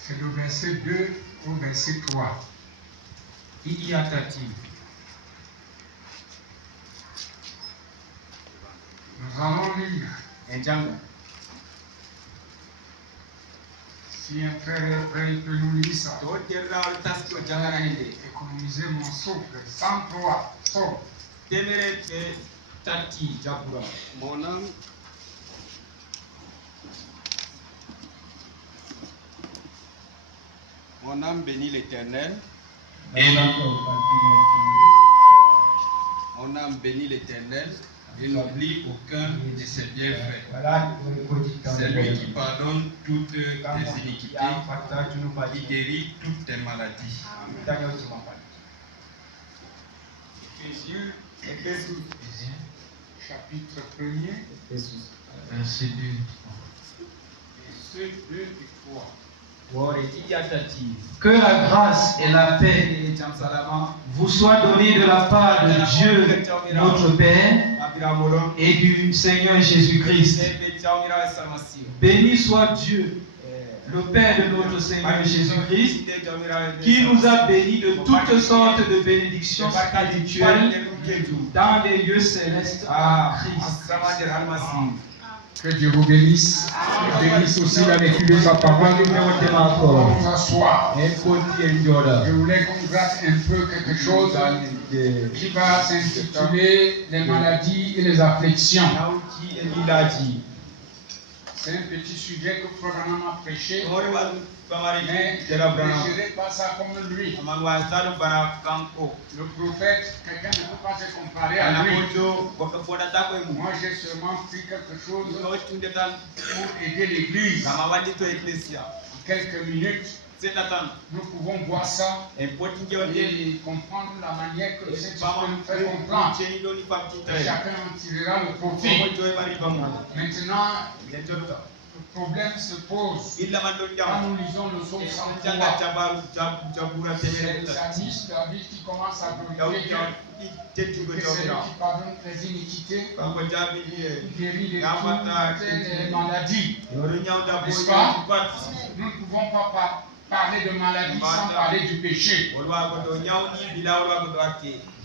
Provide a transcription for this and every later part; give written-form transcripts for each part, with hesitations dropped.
C'est le verset 2 au verset 3. Nous allons lire. Si un frère est prêt, il peut nous lire ça. Économiser mon souffle. 103. Sauf. Mon âme bénit l'Éternel. Mon âme bénit l'Éternel et n'oublie aucun de ses bienfaits. C'est lui qui pardonne toutes tes iniquités, qui guérit toutes tes maladies. Éphésiens, chapitre 1er, Verset 2. verset 2 et 3. Que la grâce et la paix vous soient données de la part de Dieu, notre Père, et du Seigneur Jésus-Christ. Béni soit Dieu, le Père de notre Seigneur Jésus-Christ, qui nous a bénis de toutes sortes de bénédictions spirituelles dans les lieux célestes en Christ. Que Dieu vous bénisse. Bénisse aussi la lecture de sa parole. On s'assoit. Je voulais qu'on gratte un peu quelque chose qui va s'intituler les maladies et les afflictions. C'est un petit sujet que Frère Branham a prêché, mais je ne prêcherai pas ça comme lui. Le prophète, quelqu'un ne peut pas se comparer à lui. Moi, j'ai seulement pris quelque chose pour aider l'Église. En quelques minutes, nous pouvons voir ça et comprendre la manière que le Saint-Esprit nous fait comprendre. Chacun en tirera le profit. Maintenant, le problème se pose quand nous lisons le psaume 103. C'est le psalmiste David qui commence à glorifier Dieu. C'est lui qui pardonne les iniquités, qui guérit les maladies. N'est-ce pas? Nous ne pouvons pas parler de maladie sans parler du péché.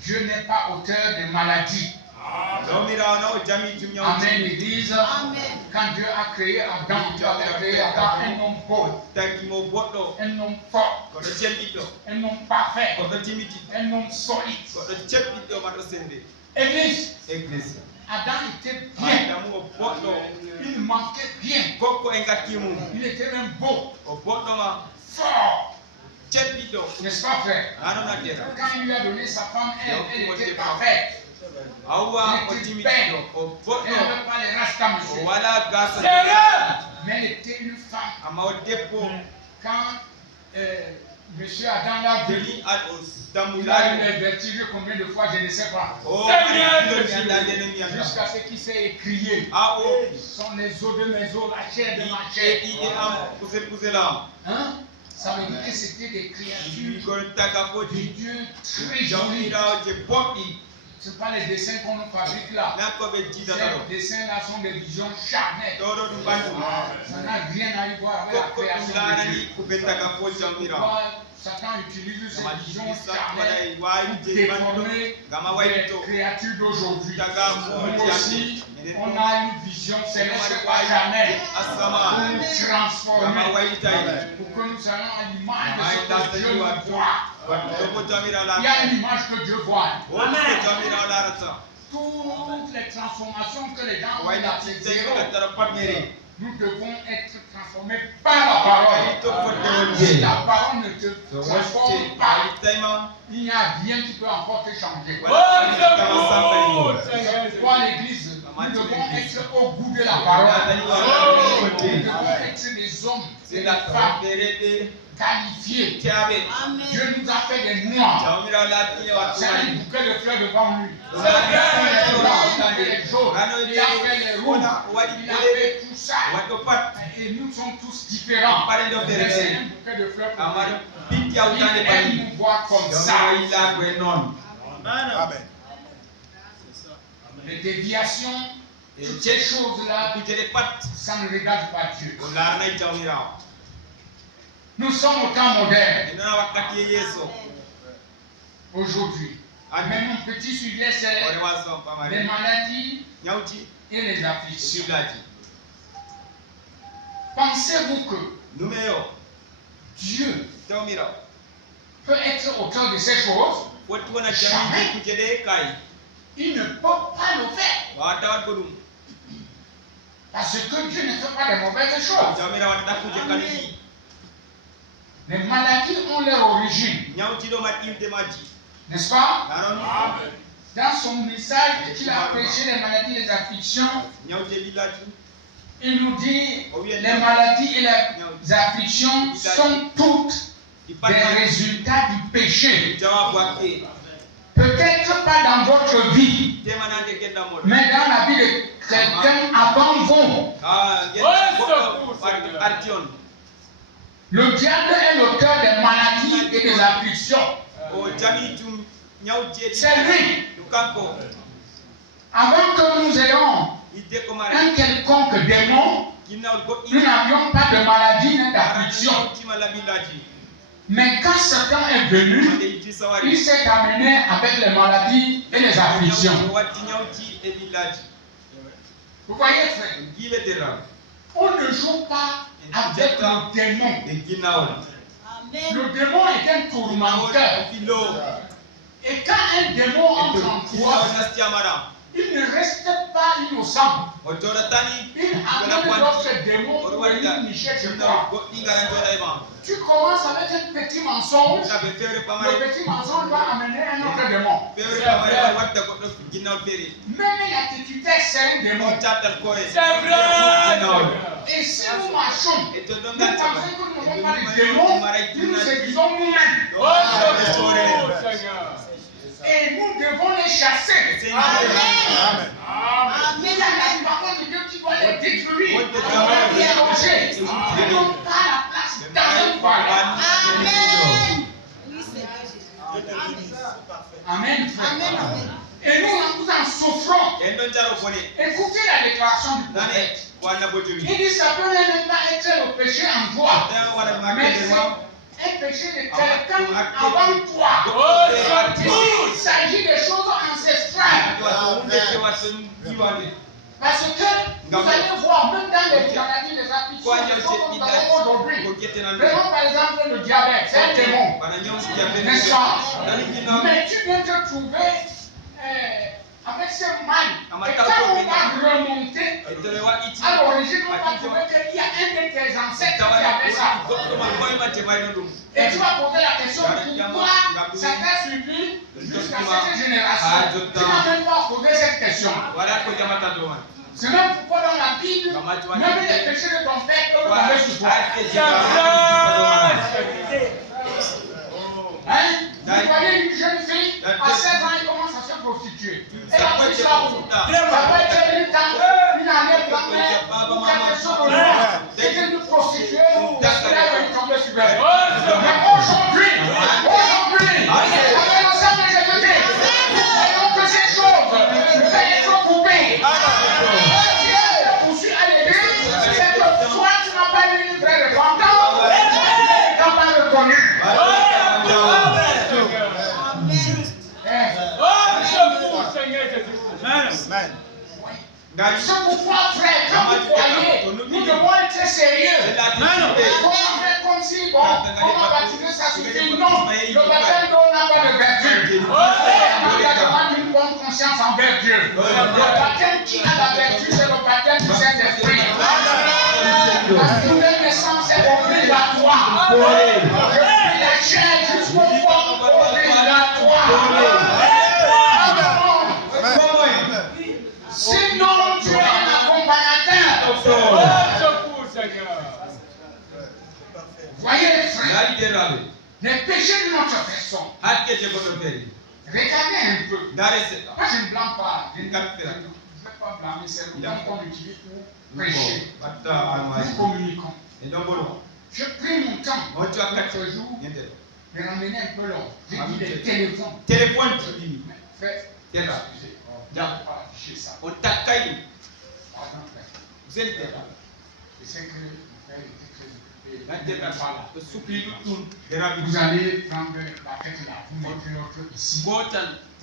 Dieu n'est pas auteur de maladie. Amen, l'Église. Quand Dieu a créé Adam, Dieu a créé Adam un homme beau, un homme fort, un homme parfait, un homme solide. Église. Adam était bien. Il manquait bien. Il était même beau. Fort. N'est-ce pas, frère? Quand il lui a donné sa femme, elle était parfaite. Elle était belle. Elle n'avait pas les rastas, monsieur. Mais elle était une femme. Quand monsieur Adam l'a vu, il a eu les vertiges combien de fois, je ne sais pas. Jusqu'à ce qu'il s'est écrié. Ce sont les os de mes os, la chair de ma chair. Hein? Ça veut dire que c'était des créatures de Dieu très jolies. Ce ne sont pas les dessins qu'on nous fabrique là. Ces dessins-là sont des visions charnelles. Ça n'a rien à y voir avec la création de Dieu. Satan utilise ces visions charnelles pour déformer les créatures d'aujourd'hui. Nous aussi, on a une vision céleste pas jamais pour transformer, pour que nous soyons à l'image de ce que Dieu voit. Il y a une image que Dieu voit. Toutes les transformations que les gens ont dans ces zéros, nous devons être transformés par la parole. Si la parole ne te transforme pas, il n'y a rien qui peut encore te changer. Pourquoi l'Église, nous devons être au goût de la parole. Nous devons être des hommes et des femmes qualifiés. Dieu nous a fait des noirs. C'est un bouquet de fleurs devant lui. Il a fait les jaunes, il a fait les rouges, il a fait tout ça. Et nous sommes tous différents. Mais c'est un bouquet de fleurs pour lui. Il aime nous voir comme ça. Amen. Les déviations, ces choses-là, ça ne regarde pas Dieu. Nous sommes au temps moderne. Aujourd'hui. Même mon petit sujet, c'est les maladies et les afflictions. Pensez-vous que Dieu peut être auteur de ces choses? Jamais. Il ne peut pas le faire. Parce que Dieu ne fait pas de mauvaises choses. Les maladies ont leur origine. N'est-ce pas? Dans son message qu'il a prêché les maladies et les afflictions, il nous dit les maladies et les afflictions sont toutes des résultats du péché. Peut-être pas dans votre vie, mais dans la vie de quelqu'un avant vous. Le diable est l'auteur des maladies et des afflictions. C'est lui. Avant que nous ayons un quelconque démon, nous n'avions pas de maladie ni d'affliction. Mais quand Satan est venu, il s'est amené avec les maladies et les afflictions. Vous voyez, frère, on ne joue pas avec le démon. Le démon est un tourmenteur. Et quand un démon entre en toi, il ne reste pas innocent. Il amène d'autres démons pour venir nicher chez toi. Tu commences avec un petit mensonge. Le petit mensonge va amener un autre démon. Même l'attitude, c'est un démon. C'est vrai. Et si nous marchons, nous pensons que nous n'avons pas de démons, nous séduisons nous-mêmes. Et nous devons les chasser. Amen. Il y a la parole de Dieu qui doit les détruire. Les ronger. Ils n'ont pas la place dans un foyer. Amen. Amen, frère. Et nous en souffrons. Écoutez la déclaration du prophète. Il dit ça peut même pas être le péché en toi, mais c'est un péché de quelqu'un avant toi. Il s'agit de choses ancestrales. Parce que vous allez voir, même dans les maladies, les afflictions, les choses que nous avons aujourd'hui. Prenons par exemple le diabète, c'est un démon. N'est-ce pas? Mais tu viens te trouver avec ce mal. Et quand on va remonter, à l'origine, on va trouver qu'il y a un de tes ancêtres qui avait ça. Et tu vas poser la question pourquoi ça t'a suivi jusqu'à cette génération. Tu n'as même pas posé cette question. C'est même pourquoi dans la Bible, même les péchés de ton père peuvent tomber sur toi. Vous voyez une jeune fille, à 16 ans, elle commence à se prostituer. Elle a pris ça où? Ça peut être une temps, une année blanche, ou quelque chose de loin. C'est une prostituée, elle va tomber sur elle. Mais aujourd'hui, avec l'ensemble des Jésus-Christ, ayons que ces choses peuvent être coupées. Dieu poursuit à l'église, c'est que soit tu n'as pas eu une vraie repentance, tu n'as pas reconnu. C'est pourquoi, frère, quand vous croyez, nous devons être sérieux. Comment faire comme si, bon, comment baptiser ça suffit? Non, le baptême n'a pas de vertu. Il y a demande une bonne conscience envers Dieu. Le baptême qui a la vertu, c'est le baptême du Saint-Esprit. La nouvelle naissance est obligatoire. Depuis la chair jusqu'au corps, obligatoire. Sinon, tu es un accompagnateur. Voyez les frères, les péchés de notre personne. Regardez un peu. Moi, je ne blâme pas. Je ne vais pas blâmer, c'est le temps qu'on utilise pour prêcher. Nous communiquons. Je prie mon temps. L'autre jour, de ramener un peu l'ordre. J'ai dit les téléphones. Téléphone tu Frère, excusez, on ne va pas afficher ça. on t'accueille. Pardon, frère. Vous êtes là. Je sais que mon frère était très occupé. Vous Vous allez prendre la tête là, vous mettez l'autre ici,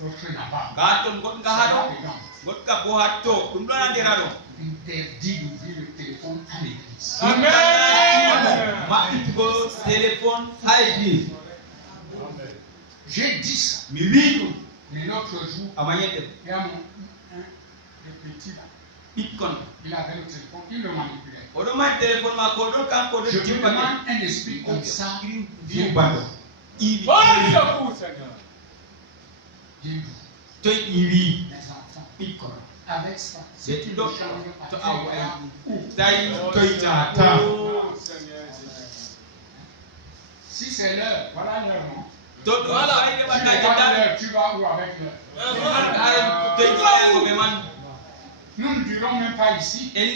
l'autre là-bas. Interdit d'ouvrir le téléphone à l'église. Téléphone J'ai dit ça. mais oui, Mais l'autre jour, il y a le petit là. Il avait le téléphone, il le manipulait. Je te demande un esprit comme ça, viens mes enfants, avec ça, si tu le changes à si c'est l'heure, voilà l'heure, non? Tu vas où avec l'heure? Nous ne durons même pas ici. Nous ne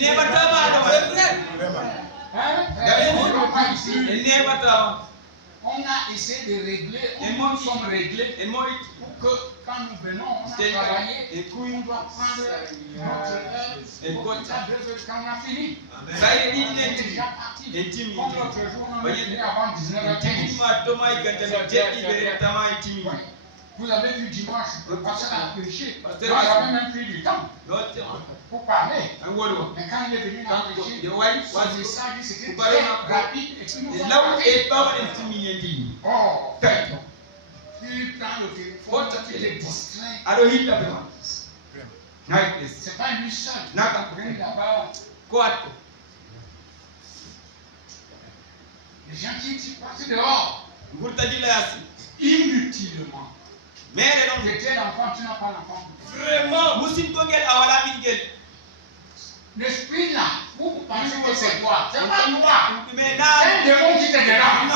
durons pas ici. On a essayé de régler, nous sommes réglés pour que quand nous venons, on a travaillé et qu'on doit prendre notre heure et quand on a fini. On est déjà parti. Comme l'autre jour, on est fini avant 19h15. Vous avez vu dimanche, le pasteur a prêché. Il avait même pris du temps pour parler. Mais quand il est venu à prêcher, son message c'était très rapide et puis nous avons oh, tu prends le téléphone, tu te distrais. C'est pas lui seul. Là-bas. Les gens qui étaient partis dehors, inutilement. Tu étais l'enfant, tu n'as pas l'enfant. Vraiment, l'esprit là, vous pensez que c'est quoi? C'est pas toi. C'est un démon qui te dérange.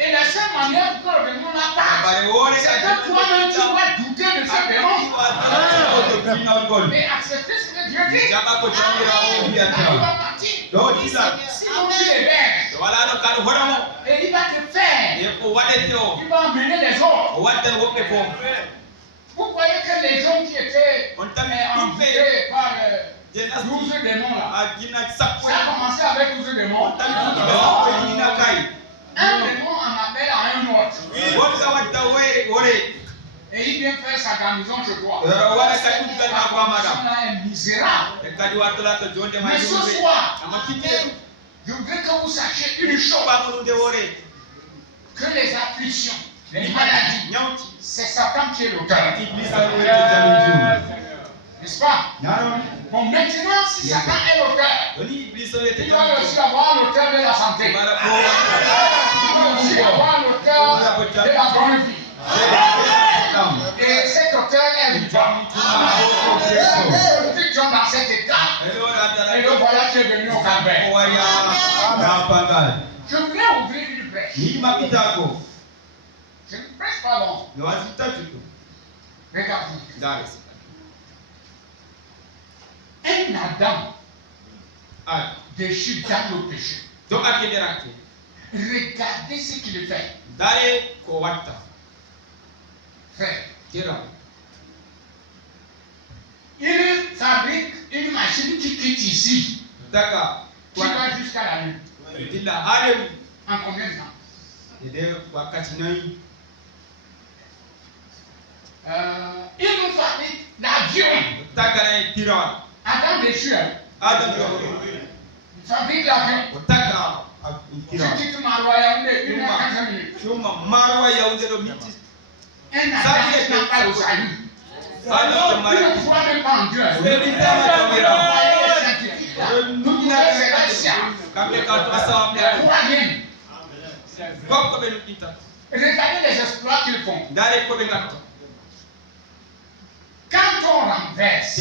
Et la seule manière pour que le démon n'a pas, c'est que toi-même tu dois douter de ce démon. Mais accepter ce que Dieu dit. Il va partir. Sinon tu l'héberges. Et il va te faire. Il va emmener les autres. Vous croyez que les gens qui étaient envoûtés par 12 démons là, ça a commencé avec 12 démons. Un démon en appelle à un autre. Et il vient faire sa garnison chez toi. Un misérable. Mais ce soir, je voudrais que vous sachiez une chose. Que les afflictions, les maladies, c'est Satan qui est l'auteur. N'est-ce pas? Bon, maintenant, si Satan est l'auteur, il va aussi avoir l'auteur de la santé. Il va aussi avoir l'auteur de la bonne vie. Et cet auteur est le John. Le petit John dans cet état. Et le voilà qui est venu au Calvaire. Je voulais ouvrir une brèche. Je ne prêche pas long. Regardez. Un Adam déchu dans le péché. Regardez ce qu'il fait. Frère, il fabrique une machine qui quitte ici. Qui va jusqu'à la lune. En combien de temps? Il nous fabrique l'avion. Adam déchu. Il fabrique l'avion. Tu quittes Maroua Yaoundé 1h15 minutes. Un Adam qui n'a pas le salut. Alors, tu ne crois même pas en Dieu. Regardez les exploits qu'ils font. Quand on renverse,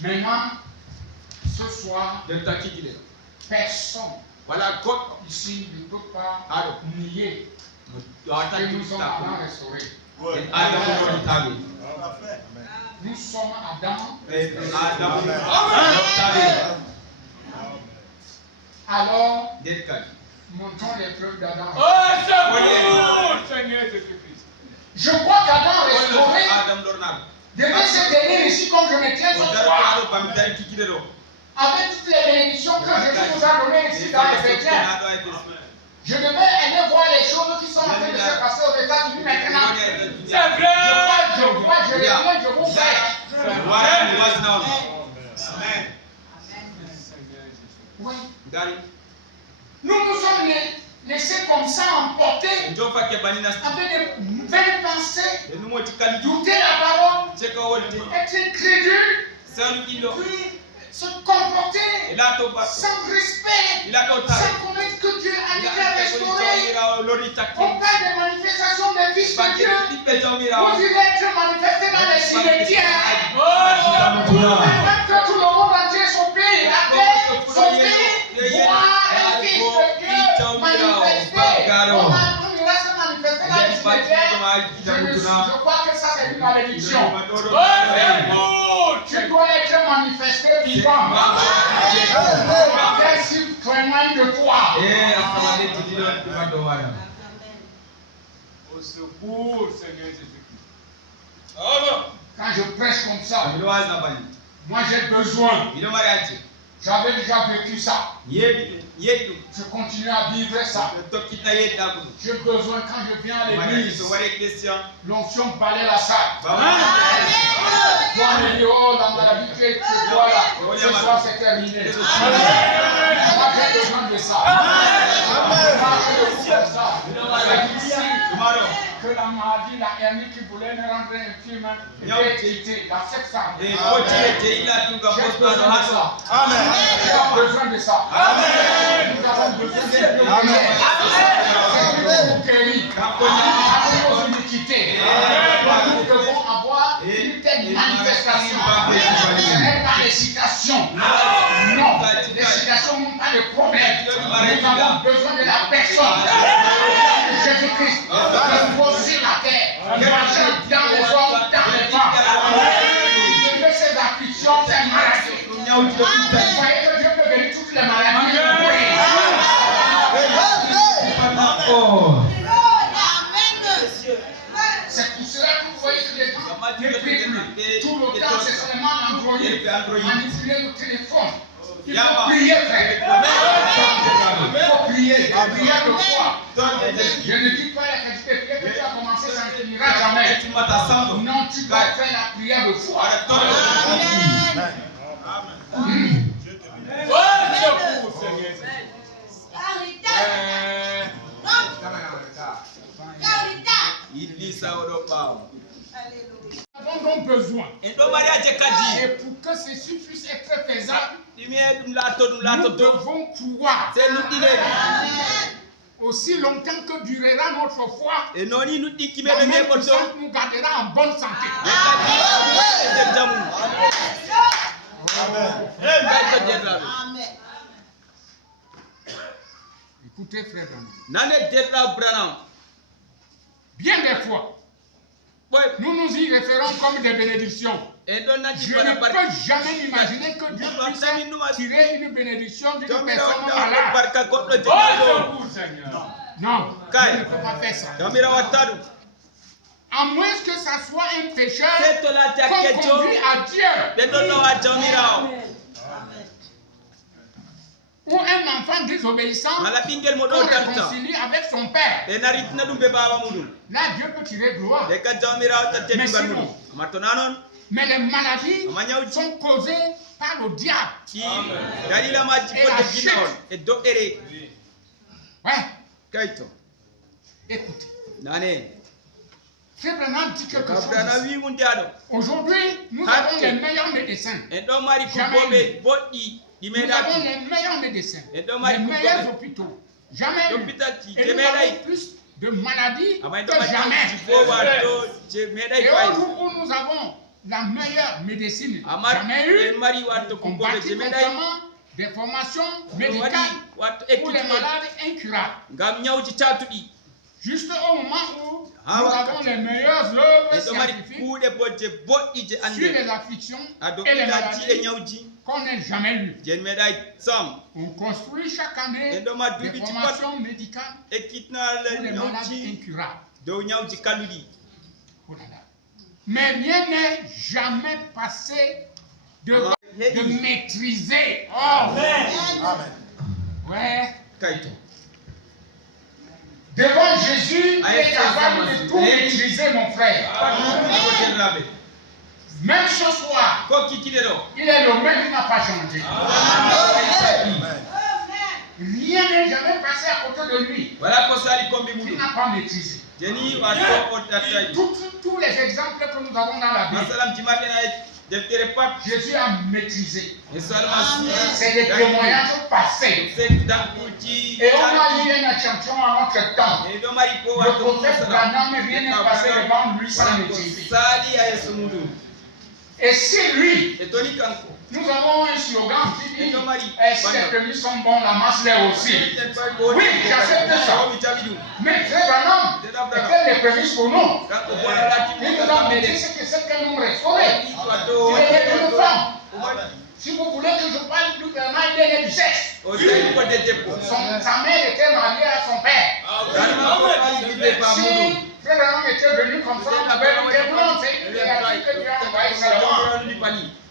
maintenant, ce soir, personne ici ne peut pas nier que nous sommes Adam restaurés. Nous sommes Adam. Alors, montons les preuves d'Adam. Seigneur Jésus-Christ. Je crois qu'Adam restauré devait se tenir ici comme je me tiens ce soir. Avec toutes les bénédictions que Jésus nous a données ici dans Éphésiens. Je devais aller voir les choses qui sont en train de se passer aux États-Unis maintenant. C'est vrai. Je vois, je reviens, je vous fais. Oui. Nous nous sommes laissés comme ça emporter avec de nouvelles pensées, douter la parole, être incrédule, puis se comporter sans respect, sans connaître que Dieu a déjà restauré. On parle des manifestations des fils de Dieu. Vous irez être manifestés dans les cimetières. Que tout le monde entier, son pays, la terre, son pays, voit un fils de Dieu manifesté. On ira se manifester dans les cimetières. Je crois que ça c'est une malédiction. Tu dois être manifesté vivant. Avec s'il témoigne de toi. Au secours, Seigneur Jésus-Christ. Quand je prêche comme ça, moi j'ai besoin. J'avais déjà vécu ça. Je continue à vivre ça. J'ai besoin quand je viens à l'église, l'onction balaye la salle. Toi me dis, oh la maladie que tu vois là, ce soir c'est terminé. Moi j'ai besoin de ça. Que la maladie, la hernie qui voulait me rendre infime, ait été la septembre. J'ai besoin de ça. Amen. J'ai besoin de ça. Amen. Nous avons besoin de Dieu. Amen. Nous guérir. Avec nos iniquités. Nous devons avoir une telle manifestation. Ce n'est pas l'excitation. Non. L'excitation n'a pas de problème. Nous avons besoin de la personne. Jésus-Christ. Sur la terre, marcher dans les hommes, dans les femmes. Je fais ces afflictions, ces maladies. Vous voyez que Dieu peut guérir toutes les maladies. C'est pour cela que vous voyez que les gens ne prient plus. Tout le temps, c'est seulement Android, manipuler le téléphone. Il faut prier, frère. Il faut prier. La prière de foi. Je ne dis pas la quantité de prière que tu as commencé, ça ne finira jamais. Non, tu dois faire la prière de foi. Nous avons donc besoin. Et pour que ceci puisse être faisable, nous devons pouvoir. Aussi longtemps que durera notre foi, la même puissance nous gardera en bonne santé. Amen. Écoutez, frère Branham. Bien des fois, nous nous y référons comme des bénédictions. Je ne peux jamais imaginer que Dieu puisse tirer une bénédiction d'une personne malade. Non, je ne peux pas faire ça. À moins que ça soit un pécheur qu'on conduit à Dieu. Ou un enfant désobéissant qu'on réconcilie avec son père. Là, Dieu peut tirer gloire. Mais sinon, mais les maladies sont causées par le diable. Et la chute. Ouais. Écoutez. Frère Branham dit quelque chose. Aujourd'hui, nous avons les meilleurs médecins. Nous avons les meilleurs médecins, les meilleurs hôpitaux. Jamais eu. Et nous avons plus de maladies que jamais. Et au jour où nous avons la meilleure médecine jamais eu, on bâtit constamment des formations médicales pour les malades incurables. Juste au moment où nous avons les meilleures œuvres scientifiques sur les afflictions et les maladies qu'on n'ait jamais lu. On construit chaque année des formations médicales pour les malades incurables. Oh là là. Mais rien n'est jamais passé de maîtriser. Oh. Amen. Ouais. Devant Jésus, il est capable de tout maîtriser, mon frère. Même ce soir, il est le même, il n'a pas changé. Rien n'est jamais passé à côté de lui. Il n'a pas maîtrisé. Tous les exemples que nous avons dans la Bible, Jésus a maîtrisé. C'est des témoignages passés. Et on a eu un champion à notre temps. Le prophète Branham, rien n'est passé devant lui sans maîtriser. Et si lui, nous avons un slogan qui dit ces tenues sont bonnes, la masse l'est aussi. Oui, j'accepte ça. Mais frère Branham, quelles les prémices pour nous? Il nous a maîtrisé ce que c'est que nous restaurer. Il est une femme. Si vous voulez que je parle plus clairement, il est né du sexe. Sa mère était mariée à son père. Si frère Branham était venu comme ça, on avait dit que non, c'est une réalité que Dieu a envoyé seulement.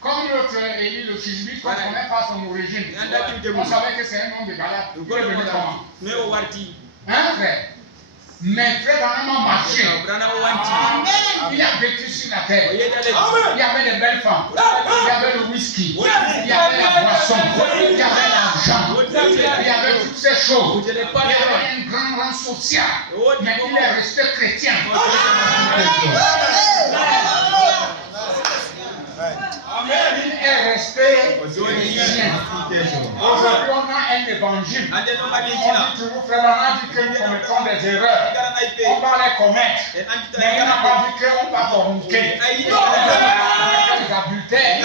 Comme notre Élie le Chizbit, on ne connaît pas son origine. On savait que c'est un homme de Galate. Il est venu comment? Hein, frère? Mais frère Branham a marché. Il a vécu sur la terre. Il y avait des belles femmes. Il y avait le whisky. Il y avait la boisson. Il y avait l'argent. Il y avait toutes ces choses. Il y avait un grand rang social. Mais il est resté chrétien. Il est resté chrétien. Aujourd'hui, on a un évangile. On dit toujours, frère, on a dit que nous commettons des erreurs. On va les commettre. Mais on n'a pas dit qu'on va forniquer. On va des adultères.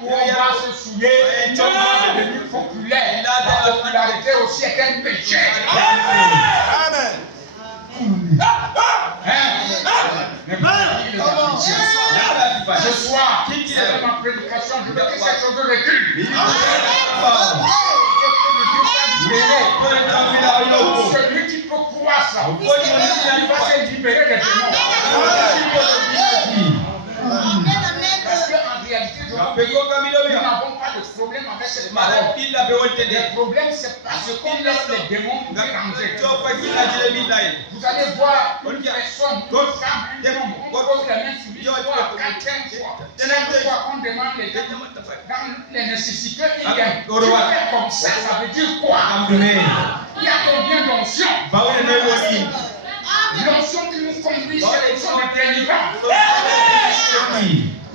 On va se souiller. On va devenir populaire. La popularité aussi est un péché. Amen. Ce soir, c'est ma prédication, je veux que cette chose recule. Celui qui peut croire ça, il va se libérer des démons. Parce qu'en réalité, nous n'avons pas de problème avec cette parole. Le problème, c'est parce qu'on laisse les démons nous déranger. Vous allez voir une personne, une femme, un démon, on pose la main sur lui, 3, 4, 5 fois. 5 fois qu'on demande les gens dans les nécessités, il y a tu fais comme ça veut dire quoi? Il y a combien d'onctions? L'onction qui nous conduit, c'est l'onction de délivrance.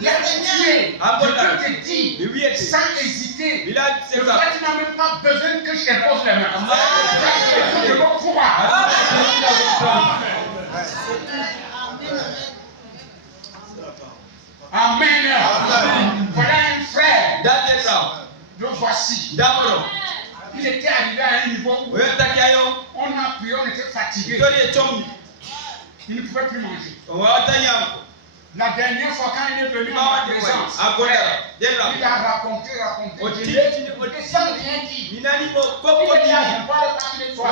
La tuer, je peux te dire, sans hésiter, tu n'as même pas besoin que je t'impose les mains. Je veux croire. Amen. Voilà un frère. Le voici. Il était arrivé à un niveau où on a prié, on était fatigué. Il ne pouvait plus manger. La dernière fois quand il est venu à ma présence, il a raconté. Je l'ai écouté sans rien dire. Il a dit, je parle quand il est soir.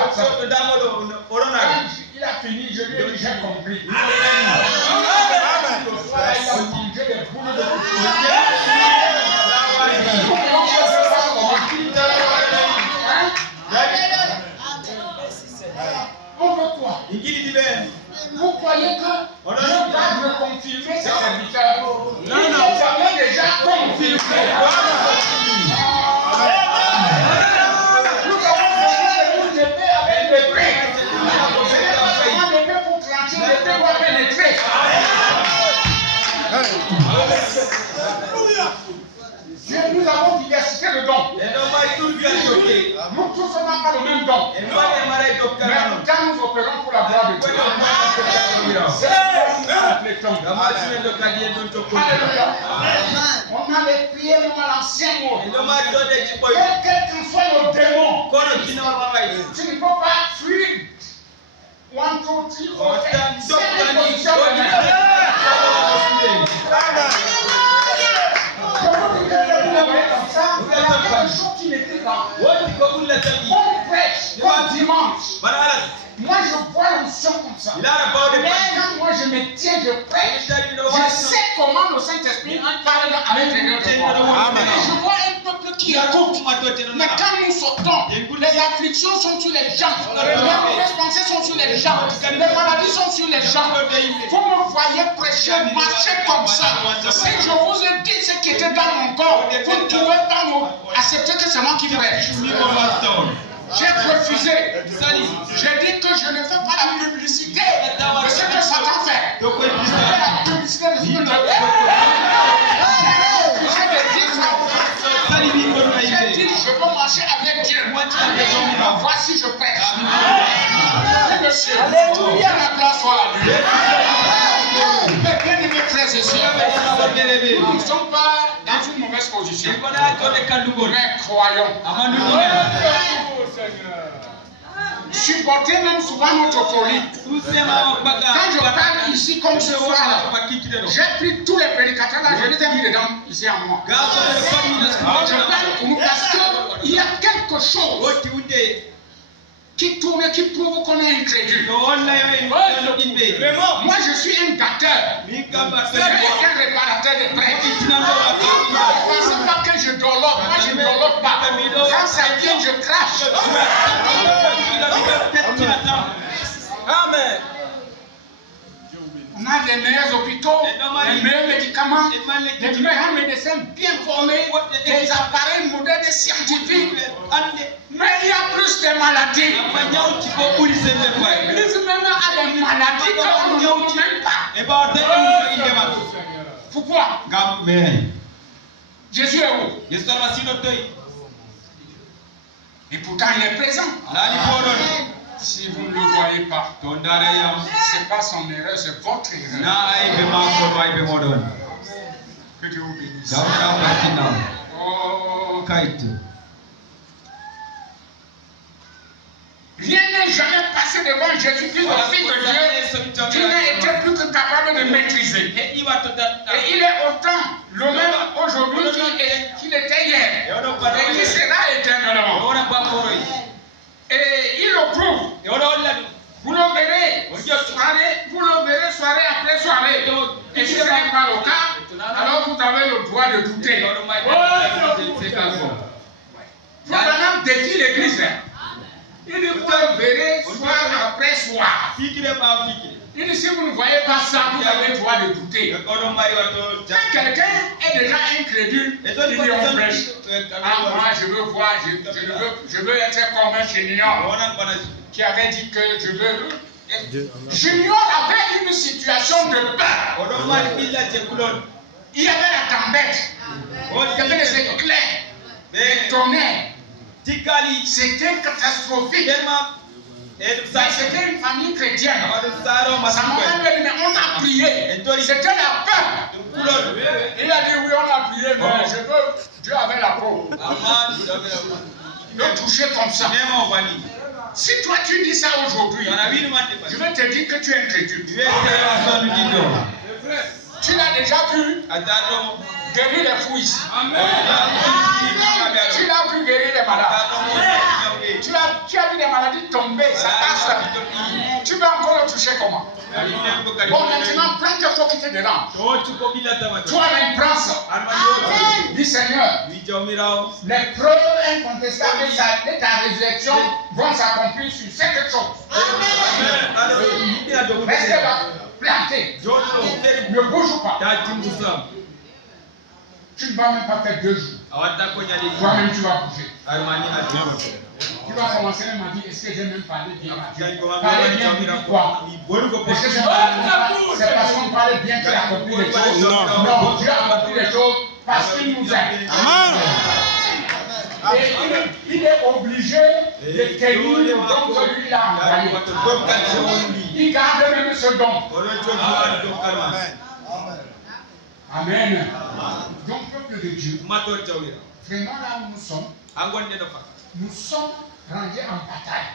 Il a fini, je lui ai dit, j'ai compris. Il a mangé des boules de on veut quoi? Vous croyez que Dieu va me confirmer ses serviteurs? Il les avait déjà confirmés. Nous avons fait une épée avec l'épée. Ce n'est pas seulement l'épée pour trancher, l'épée va pénétrer. Nous avons diversité de dons. Nous tous n'avons pas le même don. Mais pourtant nous opérons pour la gloire de Dieu. C'est complétant. Alléluia. On a les pieds, on a l'ancien mot. Quel que soit le démon, tu ne peux pas fuir. 1, 2, 3, 4, 5. C'est une position de quelque chose qui m'était dans. On prêche comme dimanche. Moi, je vois l'onction comme ça. Mais quand moi je me tiens, je prêche, je sais comment le Saint-Esprit parle avec les gens de moi. Et je vois un peuple qui écoute. Mais quand nous sortons, les afflictions sont sur les gens. Les mauvaises pensées sont sur les gens. Les maladies sont sur les gens. Vous me voyez prêcher, marcher comme ça. Si je vous ai dit ce qui était dans mon corps, vous ne pouvez pas accepter que c'est moi qui prêche. J'ai refusé. J'ai dit que je ne fais pas la publicité de ce que Satan fait. Je fais la publicité de ce que je fais. J'ai dit, je veux marcher avec Dieu. Voici, je prêche. Oui, monsieur. Alléluia. La gloire soit à lui. Mais bien aimés frères et sœurs, nous ne sommes pas dans une mauvaise position. Mais croyons. Supporter même souvent notre folie. Quand je parle ici comme ce soir, j'ai pris tous les prédicateurs là, je les ai mis dedans ici en moi. Je parle pour nous parce qu'il y a quelque chose qui tourne, qui prouve qu'on est incrédule. Moi je suis un gâteur. Je suis un réparateur de prêts. Ne pensez pas que je dolote. Moi je ne dolote pas. Quand ça vient, je crache. Amen. On a les meilleurs hôpitaux, les meilleurs médicaments, les meilleurs médecins bien formés, des appareils modernes et scientifiques. Mais il y a plus de maladies. L'église même a des maladies qu'on ne nous même pas. Pourquoi? Jésus est où? Et pourtant il est présent. Si vous ne le voyez pas, ce n'est pas son erreur, c'est votre erreur. Que Dieu vous bénisse. Oh. Rien n'est jamais passé devant Jésus-Christ, le Fils de Dieu, qui n'a été plus que capable de maîtriser. Et il est autant le même aujourd'hui qu'il était hier. Et qui sera éternellement. Et il le prouve. Vous le verrez soirée après soirée. Et si ce n'est pas le cas, alors vous avez le droit de douter. Vous maintenant défiez l'église. Il dit vous le verrez soir après soir. Il dit si vous ne voyez pas ça, vous avez le droit de douter. Quand quelqu'un est déjà incrédule, il dit on prêche. Ah, moi je veux voir, je veux être comme un Junior qui avait dit que je veux. Junior avait une situation de peur. Il y avait la tempête, il y avait les éclairs, les tonnerres. C'était catastrophique. C'était une famille chrétienne. Sa maman lui a dit, mais on a prié. C'était la peur. Il a dit, oui, on a prié, mais je veux. Dieu avait la peau. Le toucher comme ça. Si toi tu dis ça aujourd'hui, je vais te dire que tu es incrédule. Tu l'as déjà vu guérir les fous ici. Tu l'as vu guérir les malades. Tu as vu des maladies tomber, ça passe. Tu vas encore le toucher comment? Bon, maintenant, prends quelque chose qui te dedans. Toi-même, prends ça. Dis Seigneur, les preuves incontestables de ta résurrection vont s'accomplir sur cette chose. Restez là, planté. Ne bouge pas. Tu ne vas même pas faire 2 jours. Toi-même, tu vas bouger. Tu vas commencer même à dire, est-ce que j'ai même parlé bien? Parler bien, quoi? Est-ce que c'est parce qu'on parlait bien qu'il a accompli les choses? Non, Dieu a accompli les choses parce qu'il nous aime. Et il est obligé de tenir le don que lui a envoyé. Il garde même ce don. Amen. Donc, peuple de Dieu, vraiment là où nous sommes rangés en bataille.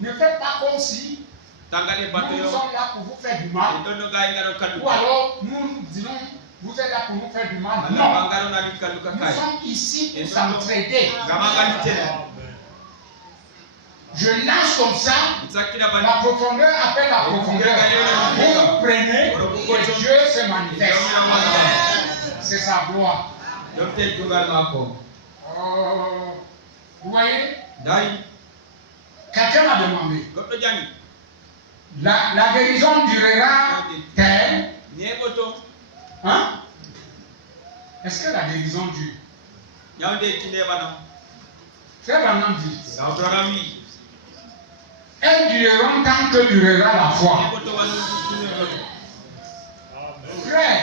Ne faites pas comme si nous sommes là pour vous faire du mal. Ou alors nous disons Vous êtes là pour nous faire du mal? Non. Nous sommes ici pour s'entraider. Je lance comme ça, la profondeur appelle la profondeur. Vous prenez et Dieu se manifeste. C'est sa gloire. Vous voyez? Quelqu'un m'a demandé. La guérison durera-t-elle? Hein? Est-ce que la guérison dure? Frère Branham dit. Elles dureront tant que durera la foi. Frère.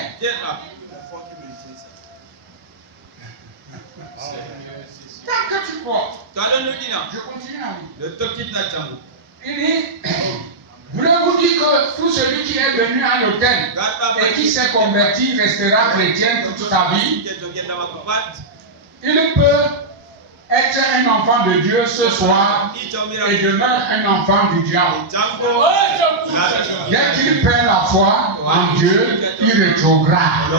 Tant que tu crois. Je continue à lire. Il dit, voulez-vous dire que tout celui qui est venu à l'autel et qui s'est converti restera chrétien toute sa vie? Il peut être un enfant de Dieu ce soir et demain un enfant du diable. Dès qu'il perd la foi en Dieu, il rétrograde.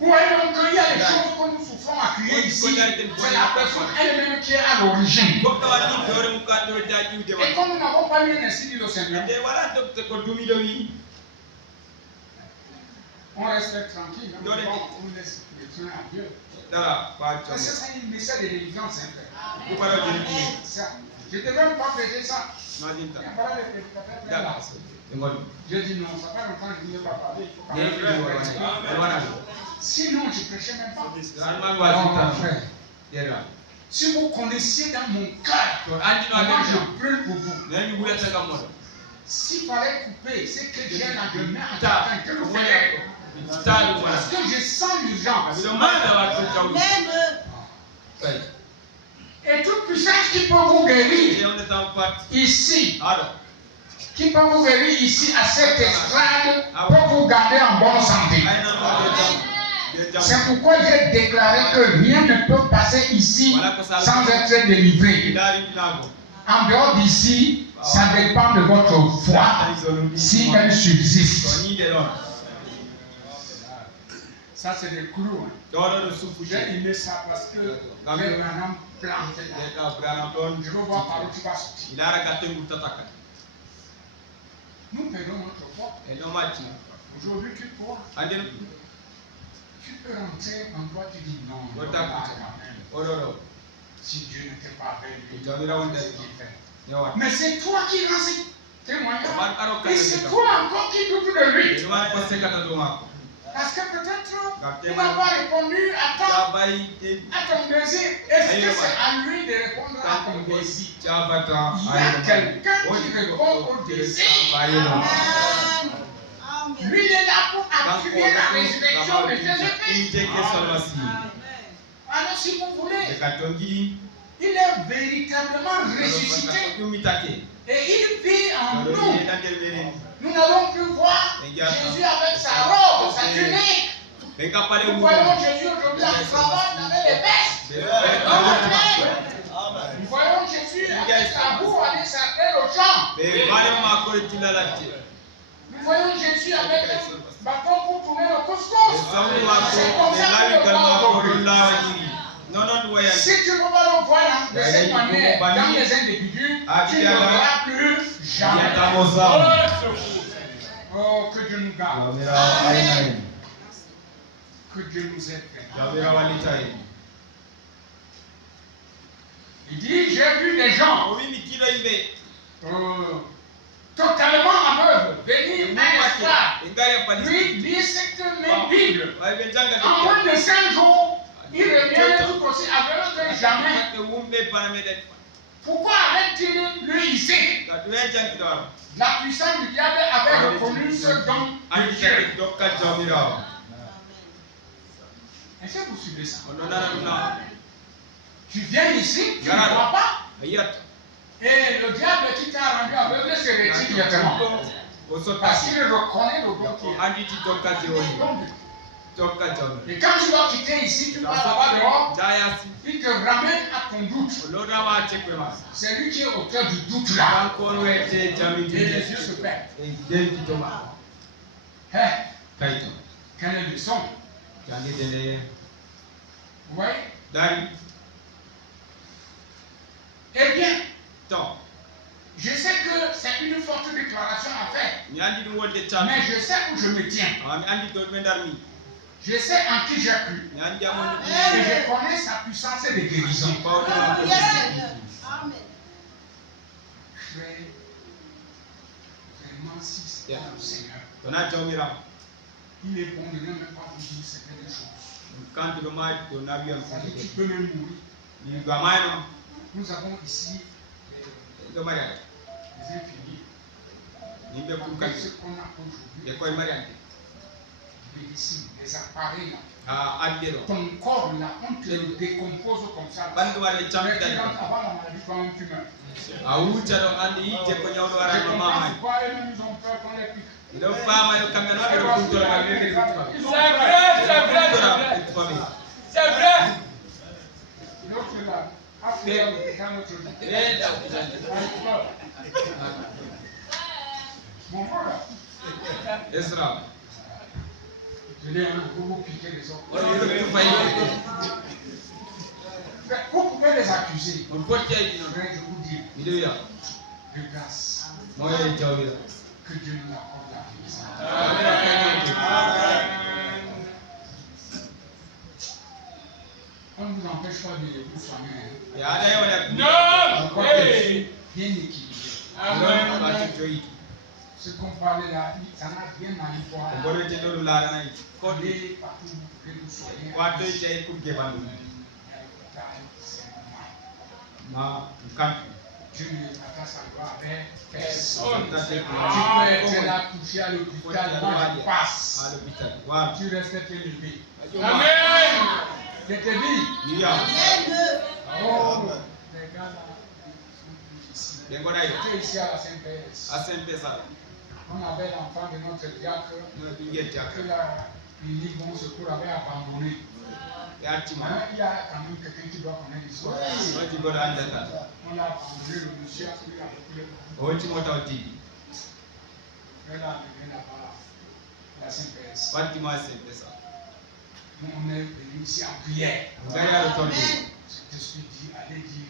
Vous voyez donc qu'il y a des choses que nous souffrons à crier ici. C'est la personne elle-même qui est à l'origine. Et comme nous n'avons pas eu un ainsi dit le Seigneur, on reste tranquille. On laisse le train à Dieu. C'est ça une message de délivrance. Je ne devais même pas prêcher ça. Je dis non, ça fait longtemps que je ne vais pas parler. Il faut parler. Sinon, je ne prêchais même pas. Non, frère. Si vous connaissiez dans mon cœur, moi je brûle pour vous. S'il fallait couper, c'est que j'ai la main à quelqu'un que vous faites. Parce que je sens l'urgence. Et toute puissance qui peut vous guérir ici, qui peut vous guérir ici à cette estrade, peut vous garder en bonne santé. C'est pourquoi j'ai déclaré que rien ne peut passer ici sans être délivré. En dehors d'ici, ça dépend de votre foi, si elle subsiste. Ça, c'est des clous. J'ai aimé ça parce que j'ai vraiment planté là. Je veux voir par où tu vas sortir. Nous perdons notre foi. Aujourd'hui, tu crois. Tu peux rentrer en toi, tu dis non. Quand même. Si Dieu n'était pas avec lui, mais c'est toi qui rends ce témoignage. Et c'est toi encore qui doutes de lui. Parce que peut-être tu n'as pas répondu à ton désir. Est-ce que c'est à lui de répondre à ton désir? Il y a quelqu'un qui répond au désir. Lui, il est là pour appuyer la résurrection de Jésus-Christ. Alors, si vous voulez, il est véritablement ressuscité. Et il vit en nous. Nous n'allons plus voir Jésus avec sa robe, sa tunique. Nous voyons Jésus aujourd'hui avec sa robe, avec les vestes. Nous voyons Jésus avec sa boue, avec sa pelle au champ. Nous voyons Jésus avec un bâton pour tourner le couscous. C'est comme ça que le monde. Si tu ne veux pas le voir de cette manière dans les individus, tu ne verras plus jamais. Oh, que Dieu nous garde. Que Dieu nous aide. Il dit, j'ai vu des gens totalement aveugles venir à l'esclave. Lui lit cette même Bible. En moins de 5 jours, il revient tout aussi aveugle que jamais. Pourquoi avait-il lui ici? La puissance du diable avait reconnu ce don de Dieu. Est-ce que vous suivez ça? Tu viens ici, tu ne vois pas. Et le diable qui t'a rendu aveugle se retire directement. Parce qu'il reconnaît le don qui est. Et quand tu vas quitter ici, tu vas là-bas dehors, il te ramène à ton doute. C'est lui qui est au cœur du doute là. Et les yeux se perdent. Kaito. Quel est le son? Vous voyez? Dari. Eh bien, Tant. je sais que c'est une forte déclaration à faire. Mais je sais où je me tiens. Je sais en qui j'ai cru. Et je connais sa puissance de guérison. Amen. Vraiment, si c'est le Seigneur, il est bon de ne même pas vous dire certaines choses. C'est-à-dire, tu peux même mourir. Nous avons ici les infirmiers. Avec ce qu'on a aujourd'hui, les médecines, les appareils là. Ton corps là, on te le décompose comme ça. Mais tu rentres avant la maladie, quand même tu meurs. Pourquoi eux-mêmes ils ont peur qu'on les pique? C'est vrai. L'autre là, après quand notre mon frère. Je l'ai vous piquer les autres. Vous pouvez les accuser. Je vous dis de grâce. Que Dieu nous accorde la vie. On ne vous empêche pas de vous soigner. Non! Bien équilibré. Ce qu'on parlait là, ça n'a rien à voir. Partout que vous soyez. Dieu ne va sa gloire avec personne. Tu peux être là couché à l'hôpital, moi je passe. Tu restes élevé. Amen. Je te dis. Oh, les gars là, j'étais ici à la Saint-PS. On avait l'enfant de notre diacre que la clinique Bon Secours avait abandonné. Il y a quand même quelqu'un qui doit connaître l'histoire. On l'a abandonné, le monsieur a pris la population. Elle a amené là-bas la Saint-PS. Nous, on est venus ici en prière. Cet esprit dit, allez dire.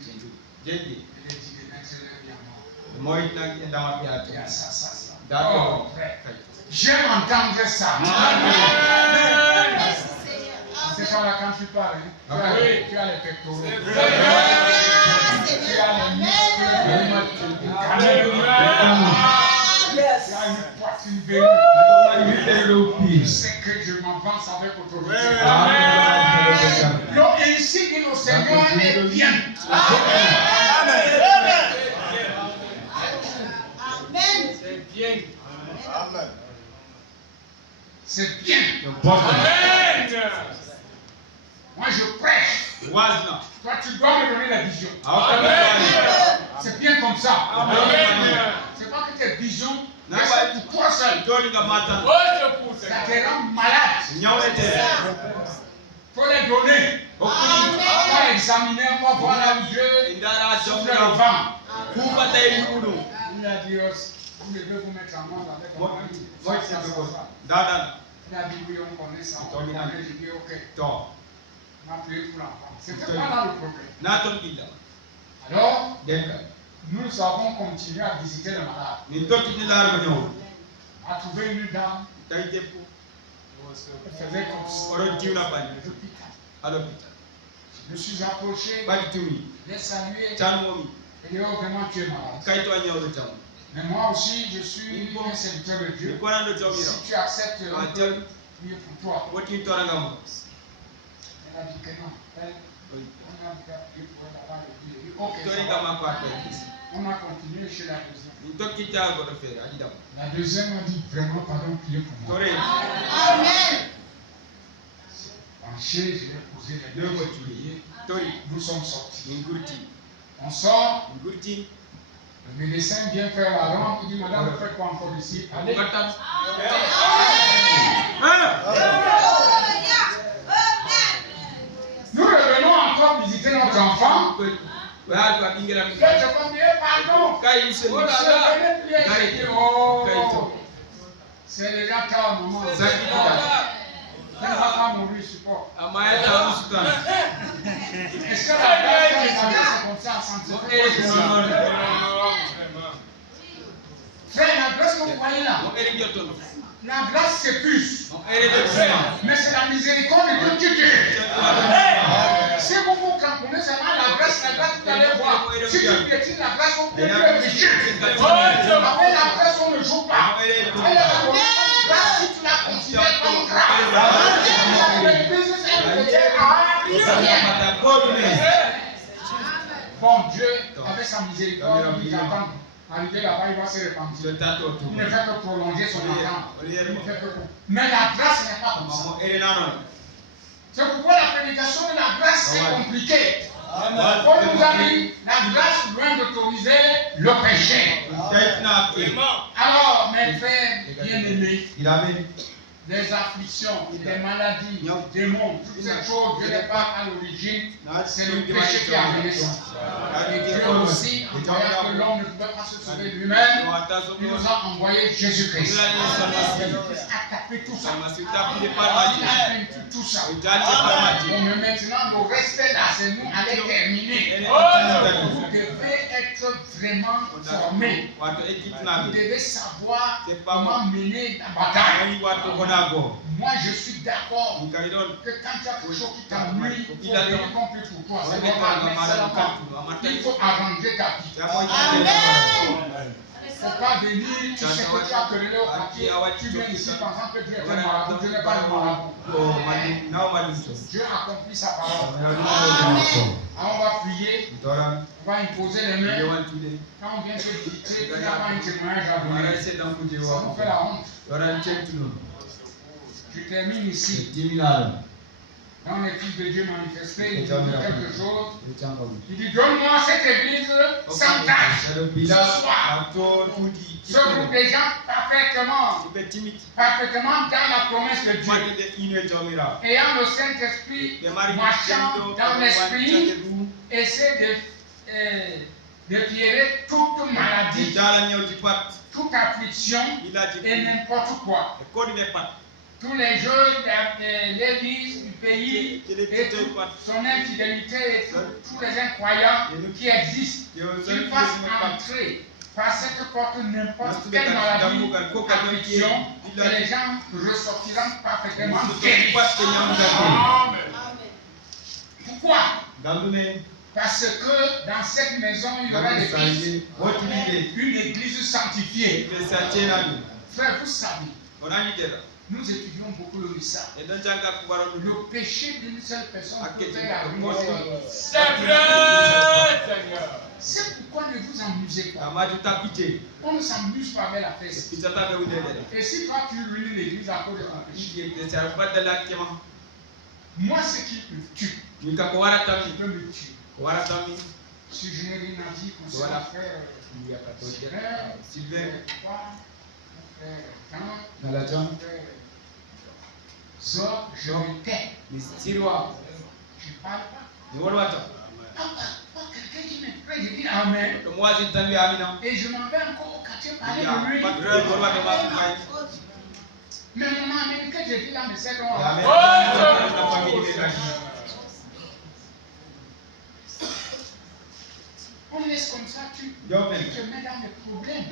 Il a dit de mettre les bien mort. Il y a ça. Oh, j'aime entendre ça. C'est ça là quand tu parles. Tu as les pectoraux. Tu as les muscles. Tu as une poitrine vénue. Je sais que je m'avance avec autorité. Donc ainsi que le Seigneur est bien. C'est bien. Amen. Moi je prêche. Toi tu dois me donner la vision. Amen. C'est bien comme ça. Amen. C'est pas que tes visions restent pour toi seul. Ça te rend malade. Il faut les donner. On va examiner, on va voir là où Dieu souffle le vent. Il a dit, vous devez vous mettre en monde avec un mari. Il a dit, oui, on connaît ça. On connaît, j'ai dit, ok. On a prié pour l'enfant. C'était pas là le problème. Alors, nous avons continué à visiter le malade. À trouver une dame. Elle faisait comme ça. Je me suis approché. J'ai salué. Et dit, oh, vraiment, tu es malade. Mais moi aussi, je suis un serviteur de Dieu. Si tu acceptes, on peut prier pour toi. Elle a dit que non. On a prié pour elle avant de dire. On a continué chez la deuxième. La deuxième a dit vraiment, pardon, priez pour moi. Amen. Penché, je l'ai posé les deux prier. Nous sommes sortis. On sort. Le médecin vient faire la lampe, il dit, madame, vous faites quoi encore ici? Allez. Nous revenons encore visiter notre enfant. Pardon. C'est déjà tard, maman. Je ne vais pas mourir, support. Est-ce que la grâce c'est comme ça, sans frère, la grâce que vous voyez là, la grâce s'épuise. Mais c'est la miséricorde de Dieu qui tue. Si vous vous cramponnez seulement la grâce, vous allez voir. Si tu piétines la grâce, on peut plus pécher. Après la grâce, on ne joue pas. La grâce, si tu la considères comme grâce, bon, Dieu, avec sa miséricorde, il attend. Arrivé là-bas, il va se répandre. Il ne fait que prolonger son attente. Mais la grâce n'est pas comme ça. C'est pourquoi la prédication de la grâce est compliquée. On nous a dit, la grâce loin d'autoriser le péché. Alors, mes frères bien-aimés, des afflictions, des maladies, des démons, toutes ces choses, Dieu n'est pas à l'origine, c'est le péché qui a amené ça. Et Dieu aussi, en voyant que l'homme ne pouvait pas se sauver lui-même, il nous a envoyé Jésus-Christ. Jésus-Christ a tapé tout ça. Il a vaincu tout ça. Bon, mais maintenant, le reste là, c'est nous allons terminer. Vous devez être vraiment formés. Vous devez savoir comment mener la bataille. Moi, je suis d'accord que quand il y a quelque chose qui t'ennuie, il faut venir compris pour toi. C'est il faut arranger ta vie. Amen. Il ne faut pas venir, tu sais que tu as querellé au quartier, tu viens ici pensant que Dieu est un marabout. Dieu n'est pas un marabout. Dieu accomplit sa parole. On va prier, on va imposer les mains. Quand on vient se quitter, il n'y a pas un témoignage à donner. Ça nous fait la honte. Je termine ici. Quand les fils de Dieu manifestés, il dit quelque chose. Il dit, donne-moi cette église sans tâche ce soir. Ce groupe de gens parfaitement dans la promesse de Dieu. Ayant le Saint-Esprit, marchant dans l'Esprit, essaie de tirer toute maladie, toute affliction et n'importe quoi. Tous les jeux l'église du pays et toute son infidélité et tous les incroyants qui existent, qu'ils fassent entrer par cette porte n'importe quelle maladie, affliction, que les gens ressortiront parfaitement guéris. Pourquoi? Parce que dans cette maison, il y aura une église sanctifiée. Frère, vous savez, nous étudions beaucoup le message. Le péché d'une seule personne peut faire la ruine. C'est vrai, Seigneur. C'est pourquoi ne vous amusez pas. On ne s'amuse pas avec la fête. Et si toi tu ruines l'église à cause de ton péché, moi ce qui me tue, je peux me tuer. Si je n'ai rien à dire concernant le frère Sylvain, je me tais. Je ne parle pas. Quelqu'un qui me prie, je dis Amen. Et je m'en vais encore au quartier parler de lui. Mais maman américaine, je dis là, mais c'est long. On laisse comme ça, tu te mets dans les problèmes.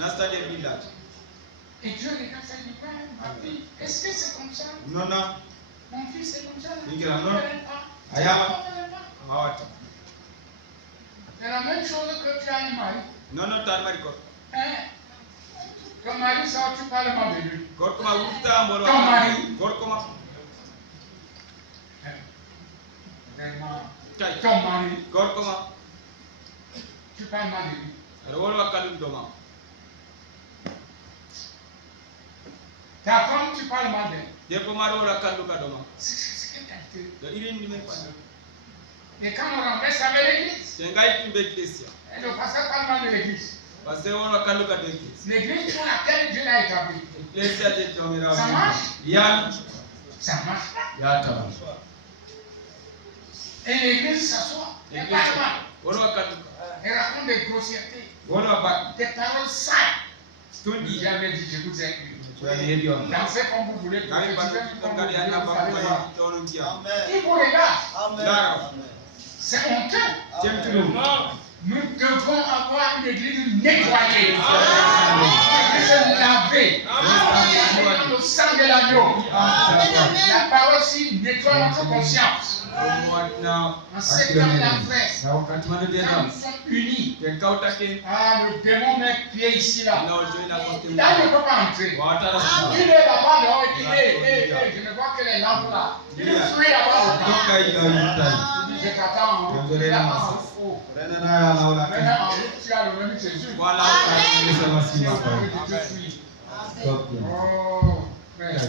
Et Dieu regarde ça, il dit, ma fille, est-ce que c'est comme ça? Non. Mon fils, c'est comme ça? Non. C'est la même chose que tu as un mari. Non, tu as un mari. Ton mari, ça, tu parles mal de lui. Ton mari. Ton mari. Tu parles mal de lui. Ta femme, tu parles mal d'elle. C'est quelle qualité? Et quand on renverse avec l'église, et le pasteur parle mal de l'église. L'église pour laquelle Dieu l'a établi. Ça marche? Ça marche pas. Et l'église s'assoit. Elle parle mal. Elle raconte des grossièretés. Des paroles sales. Jamais dit, j'écoute ça. Dansez comme vous voulez. Il vous regarde. C'est honteux. Nous devons avoir une église nettoyée. Une église lavée. Dans le sang de l'agneau. La parole aussi nettoie notre conscience. En septembre, quand nous sommes unis, le démon met pied ici là. Il ne peut pas entrer. Il est là-bas, je ne vois que les lampes là. Il fuit là-bas. Il dit, je t'attends. Maintenant, en route, tu as le même Jésus. Voilà. Oh, frère.